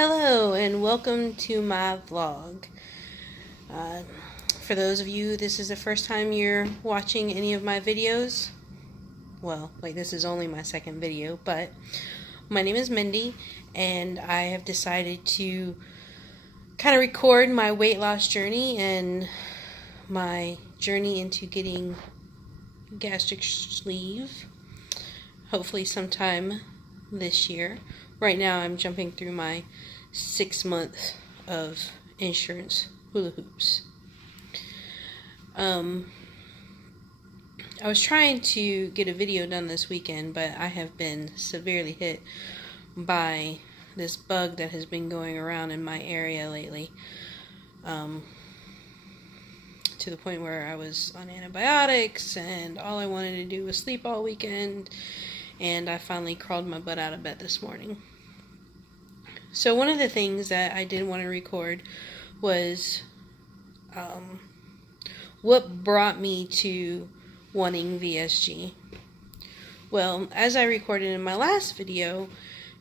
Hello and welcome to my vlog. For those of you, this is the first time you're watching any of my videos. Well, this is only my second video, but my name is Mindy and I have decided to kind of record my weight loss journey and my journey into getting gastric sleeve, hopefully sometime this year. Right now I'm jumping through my 6 months of insurance hula hoops. I was trying to get a video done this weekend, but I have been severely hit by this bug that has been going around in my area lately, to the point where I was on antibiotics and all I wanted to do was sleep all weekend, and I finally crawled my butt out of bed this morning. So one of the things that I did want to record was what brought me to wanting VSG. Well, as I recorded in my last video,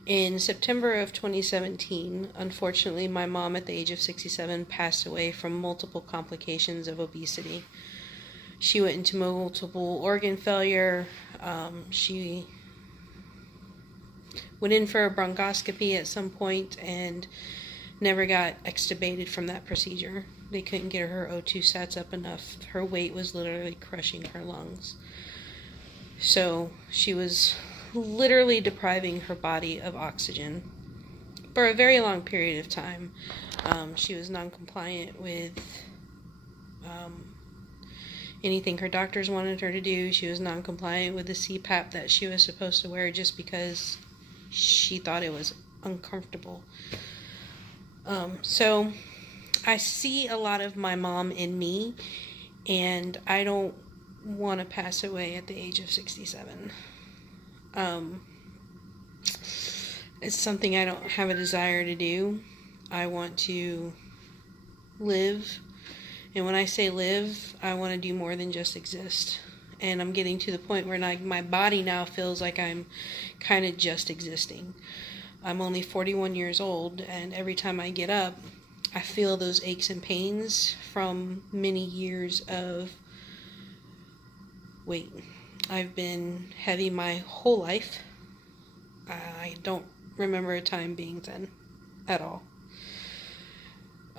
in September of 2017, unfortunately my mom at the age of 67 passed away from multiple complications of obesity. She went into multiple organ failure. She went in for a bronchoscopy at some point and never got extubated from that procedure. They couldn't get her O2 sats up enough. Her weight was literally crushing her lungs. So she was literally depriving her body of oxygen for a very long period of time. She was non-compliant with anything her doctors wanted her to do. She was non-compliant with the CPAP that she was supposed to wear just because she thought it was uncomfortable. So I see a lot of my mom in me, and I don't want to pass away at the age of 67. It's something I don't have a desire to do. I want to live, and when I say live, I want to do more than just exist. And I'm getting to the point where my body now feels like I'm kind of just existing. I'm only 41 years old, and every time I get up, I feel those aches and pains from many years of weight. I've been heavy my whole life. I don't remember a time being thin at all.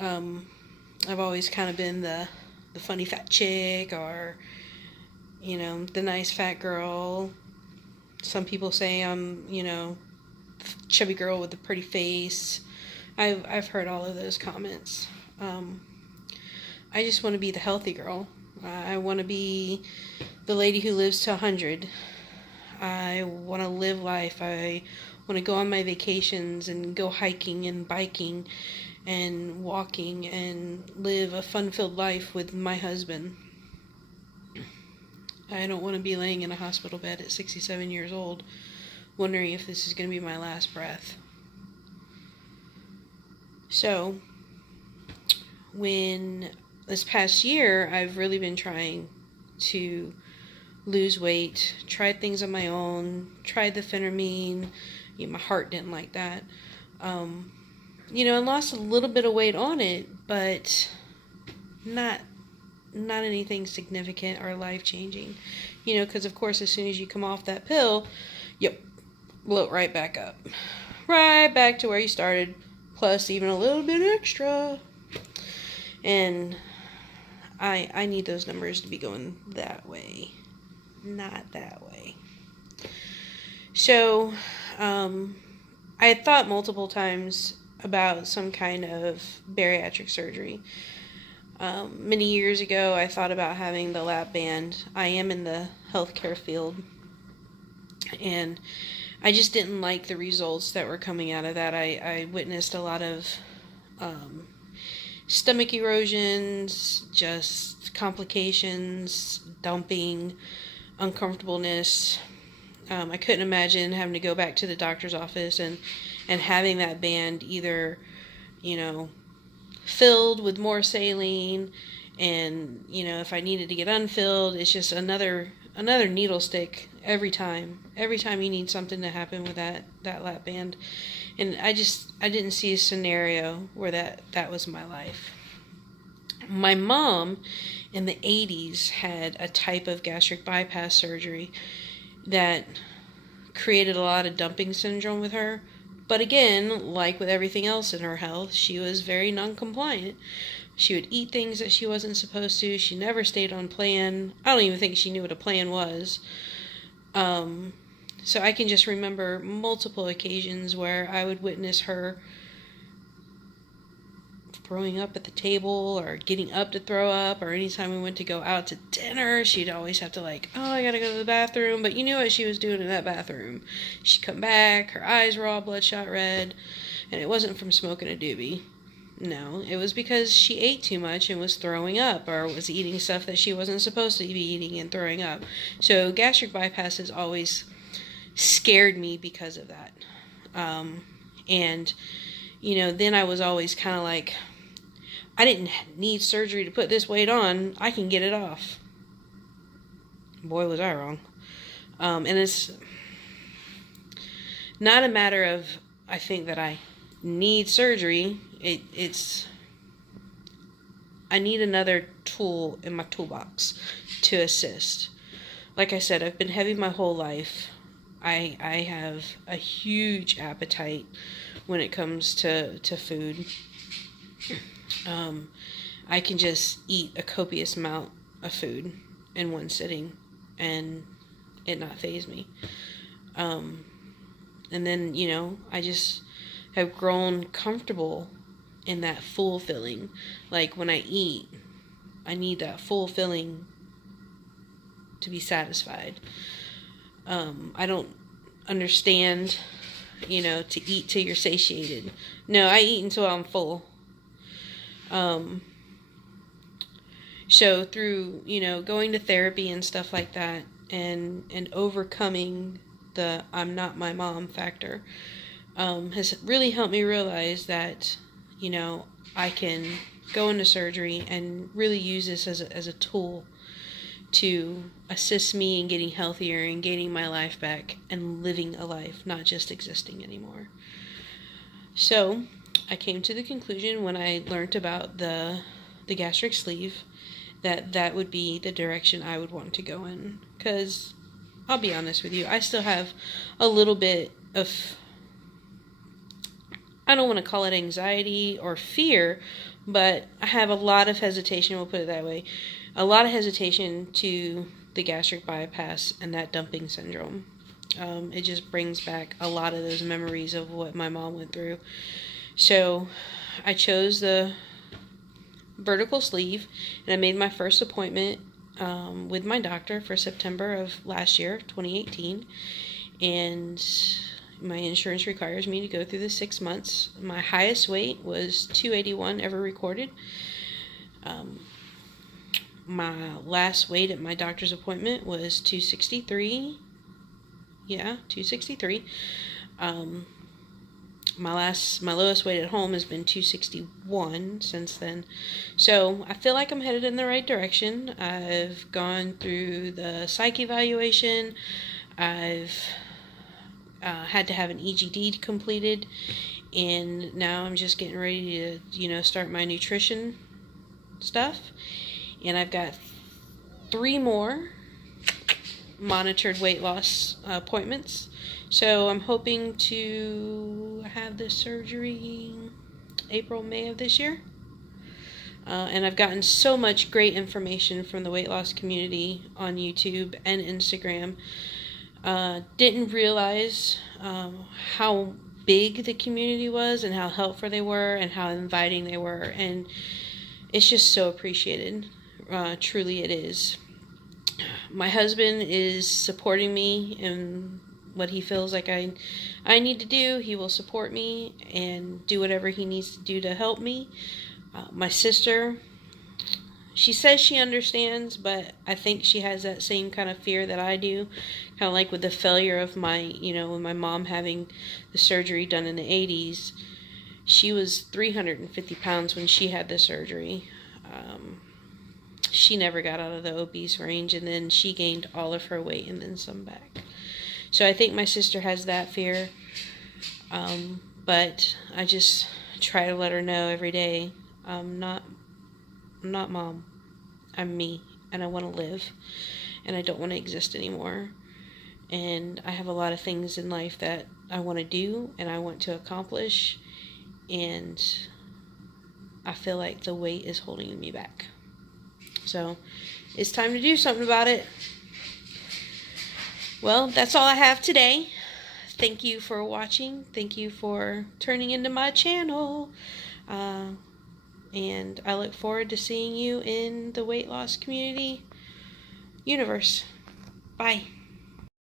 I've always kind of been the funny fat chick, or the nice fat girl. Some people say I'm, chubby girl with a pretty face. I've heard all of those comments. I just want to be the healthy girl. I want to be the lady who lives to 100. I want to live life. I want to go on my vacations and go hiking and biking and walking and live a fun-filled life with my husband. I don't want to be laying in a hospital bed at 67 years old wondering if this is going to be my last breath. So, when this past year, I've really been trying to lose weight, tried things on my own, tried the phentermine. My heart didn't like that. And lost a little bit of weight on it, but not anything significant or life-changing. Because of course as soon as you come off that pill, bloat right back up. Right back to where you started, plus even a little bit extra. And I need those numbers to be going that way, not that way. So, I had thought multiple times about some kind of bariatric surgery. Many years ago, I thought about having the lap band. I am in the healthcare field, and I just didn't like the results that were coming out of that. I witnessed a lot of stomach erosions, just complications, dumping, uncomfortableness. I couldn't imagine having to go back to the doctor's office and having that band either, filled with more saline, and if I needed to get unfilled, it's just another needle stick every time you need something to happen with that lap band. And I didn't see a scenario where that was my life. My mom in the 80s had a type of gastric bypass surgery that created a lot of dumping syndrome with her. But again, like with everything else in her health, she was very non-compliant. She would eat things that she wasn't supposed to. She never stayed on plan. I don't even think she knew what a plan was. So I can just remember multiple occasions where I would witness her throwing up at the table or getting up to throw up, or anytime we went to go out to dinner, she'd always have to I gotta go to the bathroom. But you knew what she was doing in that bathroom. She'd come back, her eyes were all bloodshot red, and it wasn't from smoking a doobie. No, it was because she ate too much and was throwing up, or was eating stuff that she wasn't supposed to be eating and throwing up. So gastric bypass has always scared me because of that. And then I was always kind of like, I didn't need surgery to put this weight on. I can get it off. Boy, was I wrong. And it's not a matter of, I think that I need surgery. I need another tool in my toolbox to assist. Like I said, I've been heavy my whole life. I have a huge appetite when it comes to food. I can just eat a copious amount of food in one sitting and it not faze me. And then, I just have grown comfortable in that full filling. Like when I eat, I need that full filling to be satisfied. I don't understand, to eat till you're satiated. No, I eat until I'm full. So through, going to therapy and stuff like that, and overcoming the I'm not my mom factor, has really helped me realize that, I can go into surgery and really use this as a tool to assist me in getting healthier and gaining my life back and living a life, not just existing anymore. So I came to the conclusion when I learned about the gastric sleeve that would be the direction I would want to go in. Because I'll be honest with you, I still have a little bit of, I don't want to call it anxiety or fear, but I have a lot of hesitation, we'll put it that way, a lot of hesitation to the gastric bypass and that dumping syndrome. It just brings back a lot of those memories of what my mom went through. So I chose the vertical sleeve, and I made my first appointment with my doctor for September of last year, 2018, and my insurance requires me to go through the 6 months. My highest weight was 281 ever recorded. My last weight at my doctor's appointment was 263. Yeah, 263. My lowest weight at home has been 261 since then. So I feel like I'm headed in the right direction. I've gone through the psych evaluation. I've had to have an EGD completed, and now I'm just getting ready to, start my nutrition stuff. And I've got 3 more monitored weight loss appointments. So I'm hoping to have this surgery April, May of this year. And I've gotten so much great information from the weight loss community on YouTube and Instagram. Didn't realize how big the community was and how helpful they were and how inviting they were. And it's just so appreciated. Truly it is. My husband is supporting me in what he feels like I need to do. He will support me and do whatever he needs to do to help me. My sister, she says she understands, but I think she has that same kind of fear that I do. Kind of like with the failure of my, with my mom having the surgery done in the 80s. She was 350 pounds when she had the surgery. She never got out of the obese range, and then she gained all of her weight and then some back. So I think my sister has that fear. But I just try to let her know every day, I'm not mom. I'm me, and I want to live, and I don't want to exist anymore. And I have a lot of things in life that I want to do and I want to accomplish, and I feel like the weight is holding me back. So it's time to do something about it. Well, that's all I have today. Thank you for watching. Thank you for turning into my channel. And I look forward to seeing you in the weight loss community universe. Bye.